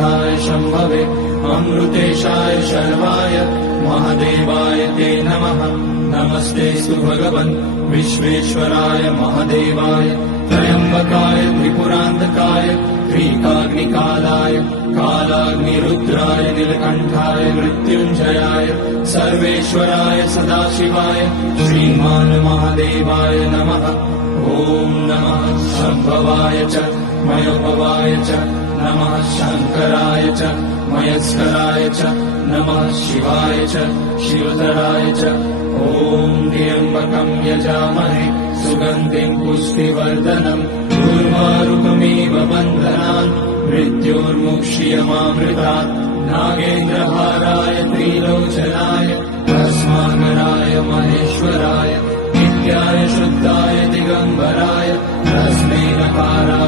नीलकण्ठाय शम्भवे अमृतेशाय शर्वाय महादेवाय ते नमः। नमस्तेऽस्तु भगवन् विश्वेश्वराय महादेवाय त्र्यम्बकाय त्रिपुरान्तकाय त्रिकाग्निकालाय कालाग्निरुद्राय नीलकण्ठाय मृत्युञ्जयाय सर्वेश्वराय सदाशिवाय श्रीमान् महादेवाय नमः। ॐ नमः शम्भवाय च मयोभवाय च नमः शङ्कराय च मयस्कराय च नमः शिवाय च शिवतराय च। ॐ त्र्यम्बकं यजामहे सुगन्धिं पुष्टिवर्धनम् उर्वारुकमिव बन्धनान् मृत्योर्मुक्ष्यमामृतात्। नागेन्द्रहाराय त्रिलोचनाय भस्माकराय महेश्वराय नित्याय शुद्धाय दिगम्बराय तस्मै नकाराय